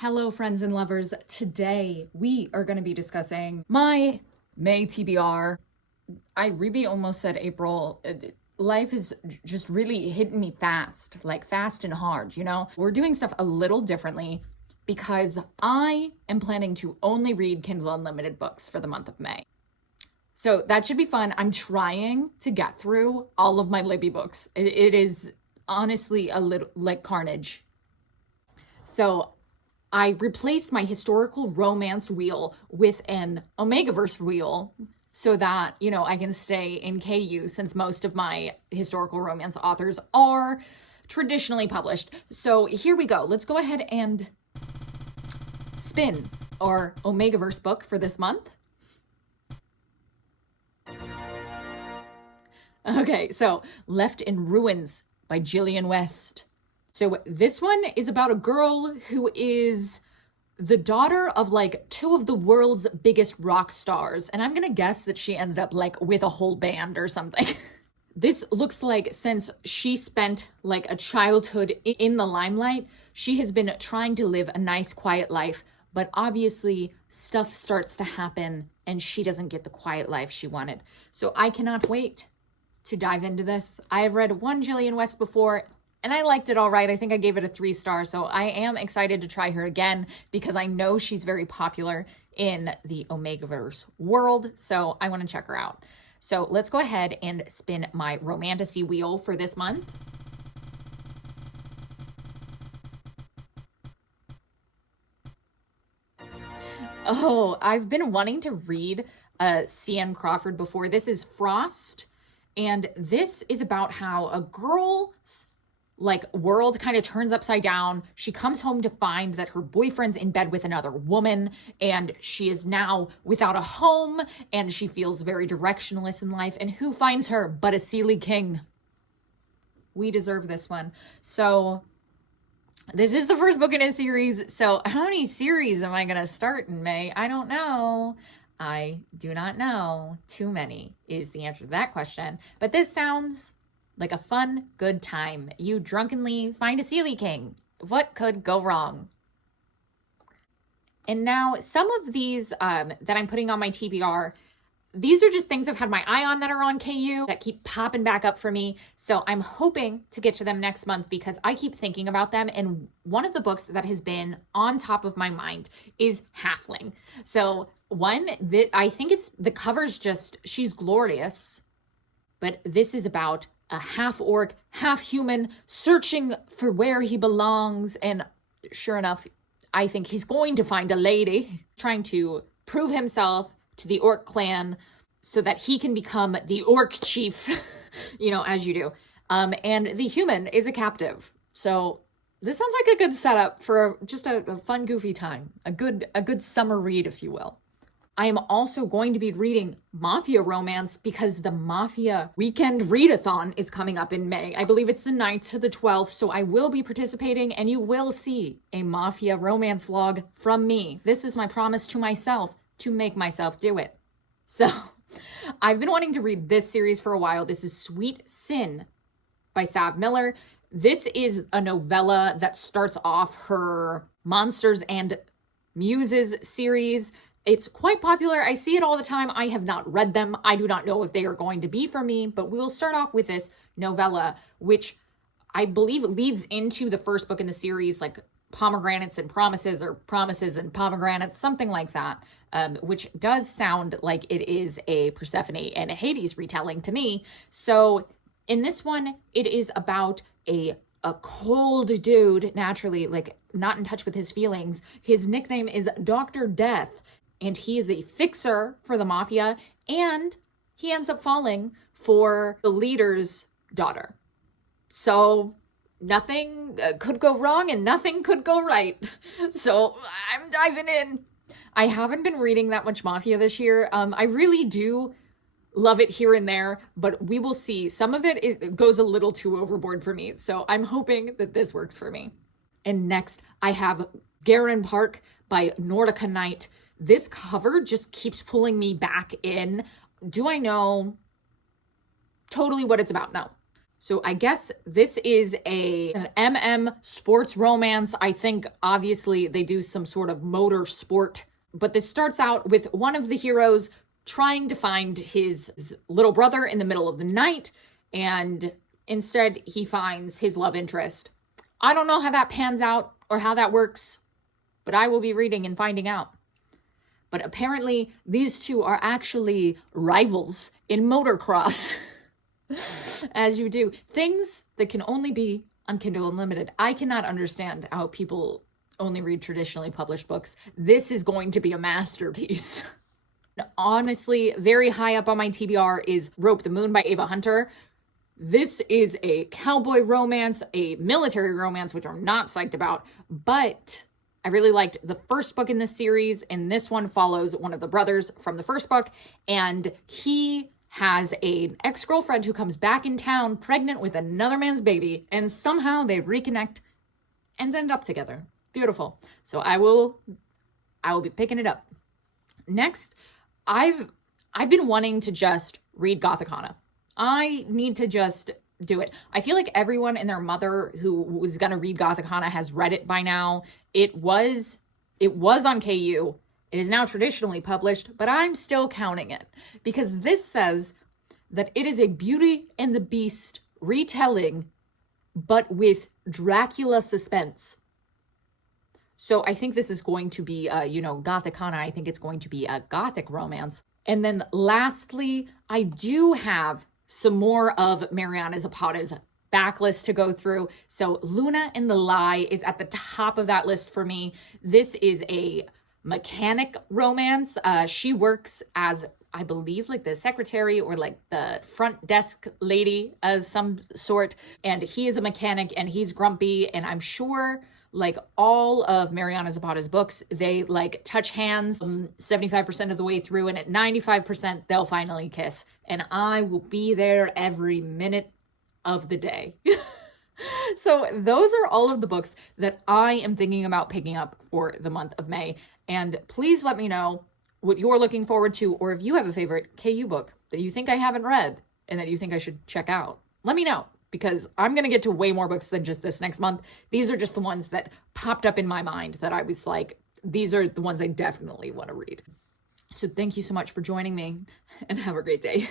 Hello, friends and lovers. Today, we are going to be discussing my May TBR. I really almost said April. Life is just really hitting me fast, like fast and hard, you know? We're doing stuff a little differently because I am planning to only read Kindle Unlimited books for the month of May. So that should be fun. I'm trying to get through all of my Libby books. It is honestly a little like carnage. So I replaced my historical romance wheel with an Omegaverse wheel so that, you know, I can stay in KU since most of my historical romance authors are traditionally published. So here we go. Let's go ahead and spin our Omegaverse book for this month. Okay, so Left in Ruins by Gillian West. So this one is about a girl who is the daughter of like two of the world's biggest rock stars. And I'm gonna guess that she ends up like with a whole band or something. This looks like since she spent like a childhood in the limelight, she has been trying to live a nice, quiet life. But obviously stuff starts to happen and she doesn't get the quiet life she wanted. So I cannot wait to dive into this. I have read one Gillian West before and I liked it all right. I think I gave it a 3 stars. So I am excited to try her again because I know she's very popular in the Omegaverse world. So I want to check her out. So let's go ahead and spin my romantasy wheel for this month. Oh, I've been wanting to read C.N. Crawford before. This is Frost. And this is about how a girl's like world kind of turns upside down. She comes home to find that her boyfriend's in bed with another woman and she is now without a home and she feels very directionless in life. And who finds her but a Seelie King? We deserve this one. So this is the first book in a series. So how many series am I going to start in May? I don't know. I do not know. Too many is the answer to that question. But this sounds like a fun, good time. You drunkenly find a Seelie King. What could go wrong? And now some of these that I'm putting on my TBR, these are just things I've had my eye on that are on KU that keep popping back up for me. So I'm hoping to get to them next month because I keep thinking about them. And one of the books that has been on top of my mind is Halfling. So one that I think it's the cover's just, she's glorious, but this is about a half orc, half human searching for where he belongs. And sure enough, I think he's going to find a lady trying to prove himself to the orc clan so that he can become the orc chief, you know, as you do. And the human is a captive. So this sounds like a good setup for just a fun, goofy time. A good summer read, if you will. I am also going to be reading Mafia Romance because the Mafia Weekend Readathon is coming up in May. I believe it's the 9th to the 12th, so I will be participating and you will see a Mafia Romance vlog from me. This is my promise to myself to make myself do it. So I've been wanting to read this series for a while. This is Sweet Sin by Sav Miller. This is a novella that starts off her Monsters and Muses series. It's quite popular. I see it all the time. I have not read them. I do not know if they are going to be for me, but we will start off with this novella, which I believe leads into the first book in the series, like Pomegranates and Promises or Promises and Pomegranates, something like that, which does sound like it is a Persephone and a Hades retelling to me. So in this one, it is about a cold dude, naturally, like not in touch with his feelings. His nickname is Dr. Death. And he is a fixer for the mafia, and he ends up falling for the leader's daughter. So nothing could go wrong and nothing could go right. So I'm diving in. I haven't been reading that much Mafia this year. I really do love it here and there, but we will see. Some of it goes a little too overboard for me. So I'm hoping that this works for me. And next I have Garen Park by Nordica Knight. This cover just keeps pulling me back in. Do I know totally what it's about? No. So I guess this is an MM sports romance. I think obviously they do some sort of motor sport, but this starts out with one of the heroes trying to find his little brother in the middle of the night, and instead he finds his love interest. I don't know how that pans out or how that works, but I will be reading and finding out. But apparently these two are actually rivals in motocross. As you do. Things that can only be on Kindle Unlimited. I cannot understand how people only read traditionally published books. This is going to be a masterpiece. Honestly, very high up on my TBR is Rope the Moon by Ava Hunter. This is a cowboy romance, a military romance, which I'm not psyched about, but I really liked the first book in this series, and this one follows one of the brothers from the first book, and he has an ex-girlfriend who comes back in town pregnant with another man's baby, and somehow they reconnect and end up together. Beautiful. So I will be picking it up. Next, I've been wanting to just read Gothicana. I need to just do it. I feel like everyone and their mother who was going to read Gothicana has read it by now. It was on KU. It is now traditionally published, but I'm still counting it because this says that it is a Beauty and the Beast retelling, but with Dracula suspense. So I think this is going to be, Gothicana. I think it's going to be a gothic romance. And then lastly, I do have some more of Mariana Zapata's backlist to go through. So Luna and the Lie is at the top of that list for me. This is a mechanic romance. She works as, I believe, like the secretary or like the front desk lady of some sort, and he is a mechanic and he's grumpy, and I'm sure like all of Mariana Zapata's books, they like touch hands 75% of the way through, and at 95% they'll finally kiss, and I will be there every minute of the day. So those are all of the books that I am thinking about picking up for the month of May. And please let me know what you're looking forward to, or if you have a favorite KU book that you think I haven't read and that you think I should check out. Let me know, because I'm going to get to way more books than just this next month. These are just the ones that popped up in my mind that I was like, these are the ones I definitely want to read. So thank you so much for joining me, and have a great day.